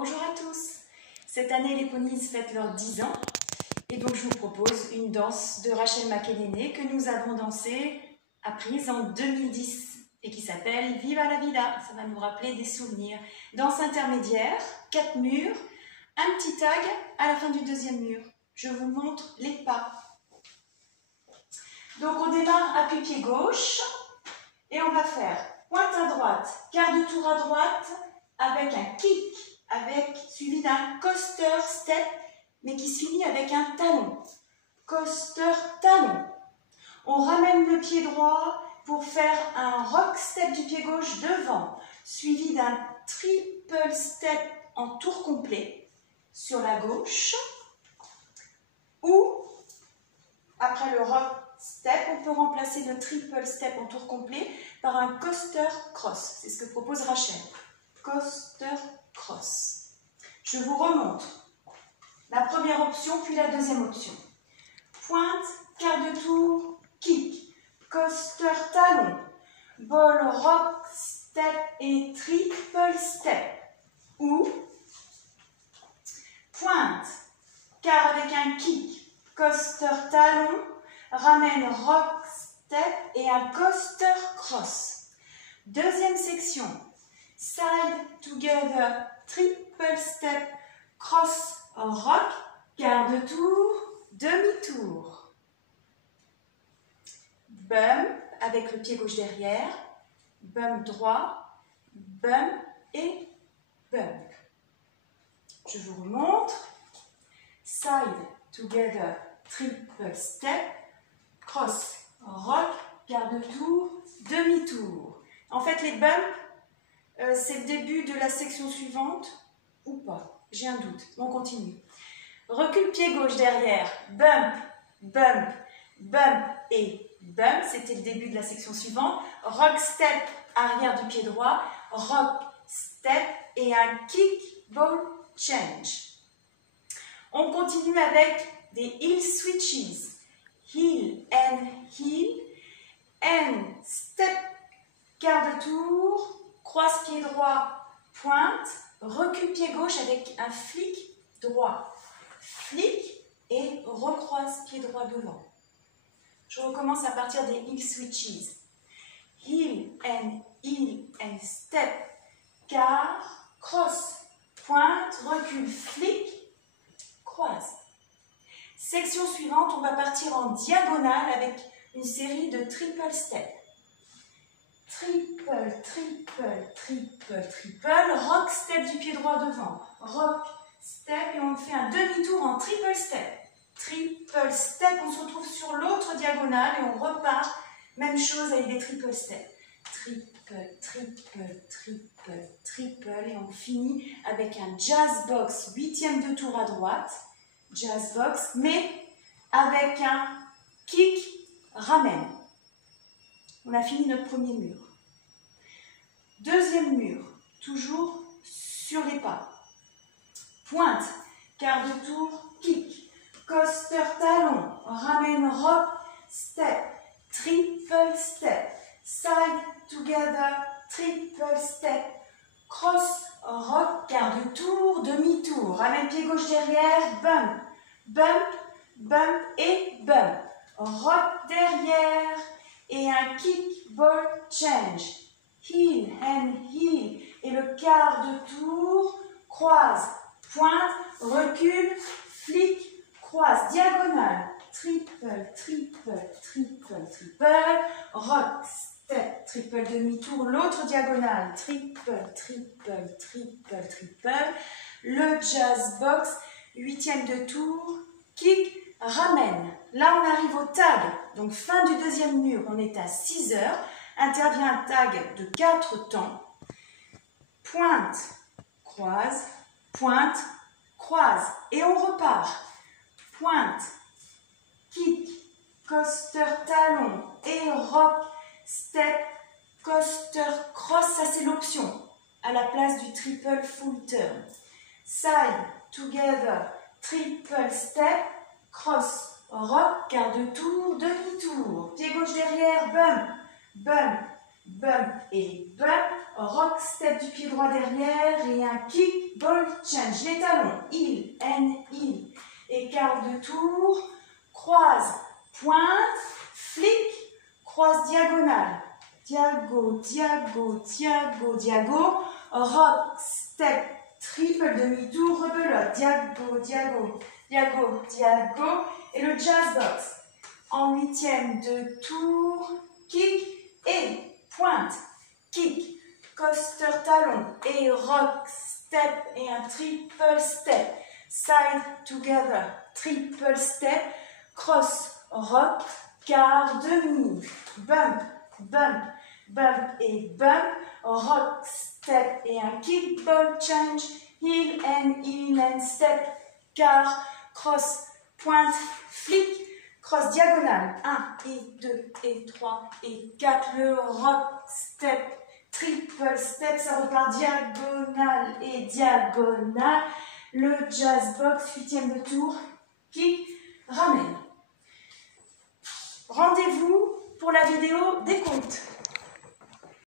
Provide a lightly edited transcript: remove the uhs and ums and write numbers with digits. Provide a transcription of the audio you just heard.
Bonjour à tous. Cette année, les Ponies fêtent leurs 10 ans et donc je vous propose une danse de Rachel McElhenney que nous avons apprise en 2010 et qui s'appelle Viva la Vida. Ça va nous rappeler des souvenirs. Danse intermédiaire, 4 murs, un petit tag à la fin du deuxième mur. Je vous montre les pas. Donc on démarre appui pied gauche et on va faire pointe à droite, quart de tour à droite avec un kick, suivi d'un coaster step, mais qui se finit avec un talon. Coaster talon. On ramène le pied droit pour faire un rock step du pied gauche devant, suivi d'un triple step en tour complet sur la gauche, ou après le rock step, on peut remplacer le triple step en tour complet par un coaster cross. C'est ce que propose Rachel. Coaster cross. Je vous remontre la première option, puis la deuxième option. Pointe, quart de tour, kick, coaster talon, ball rock step et triple step. Ou pointe, quart avec un kick, coaster talon, ramène rock step et un coaster cross. Deuxième section, side together, triple step, cross rock, quart de tour, demi-tour. Bump avec le pied gauche derrière, bump droit, bump et bump. Je vous remontre. Side together, triple step, cross rock, quart de tour, demi-tour. En fait, les bumps, c'est le début de la section suivante ou pas? J'ai un doute. On continue. Recule pied gauche derrière. Bump, bump, bump et bump. C'était le début de la section suivante. Rock step, arrière du pied droit. Rock step et un kick ball change. On continue avec des heel switches. Heel and step, quart de tour, croise pied droit, pointe, recule pied gauche avec un flick droit, flick et recroise pied droit devant. Je recommence à partir des heel switches. Heel and step, quart, cross, pointe, recule, flick, croise. Section suivante, on va partir en diagonale avec une série de triple step. Triple, triple, triple, triple, rock step du pied droit devant, rock step et on fait un demi-tour en triple step. Triple step, on se retrouve sur l'autre diagonale et on repart, même chose avec des triple step. Triple, triple, triple, triple et on finit avec un jazz box, 8e de tour à droite, jazz box, mais avec un kick ramène. On a fini notre premier mur. Deuxième mur, toujours sur les pas. Pointe, quart de tour, kick, coaster talon, ramène rock, step, triple step, side together, triple step, cross rock, quart de tour, demi-tour, ramène pied gauche derrière, bump, bump, bump et bump, rock derrière et un kick ball change. Heel and heel et le quart de tour, croise, pointe, recule, flick, croise, diagonale, triple, triple, triple, triple, rock, step, triple demi-tour, l'autre diagonale, triple, triple, triple, triple, le jazz box, 8e de tour, kick, ramène. Là, on arrive au tag, donc fin du deuxième mur, on est à 6 heures. Intervient un tag de 4 temps. Pointe, croise, et on repart. Pointe, kick, coaster talon et rock, step, coaster cross, ça c'est l'option, à la place du triple full turn. Side, together, triple step, cross, rock, quart de tour, demi-tour. Pied gauche derrière, bump, bump, bump et bump, rock step du pied droit derrière et un kick, ball change. Les talons, heel, and heel. Écart de tour, croise, pointe, flic, croise diagonale. Diago, diago, diago, diago. Rock, step, triple demi-tour, rebelote. Diago, diago, diago, diago. Et le jazz box. En huitième de tour, kick et pointe. Kick, coaster talon et rock, step et un triple step. Side together, triple step. Cross, rock, quart demi. Bump, bump, bump et bump. Rock, step et un kick, ball change. Heel and step. Quart, cross, pointe, flic. Cross diagonale, 1 et 2 et 3 et 4, le rock step, triple step, ça repart diagonale et diagonale, le jazz box, huitième de tour, kick, ramène. Rendez-vous pour la vidéo des comptes.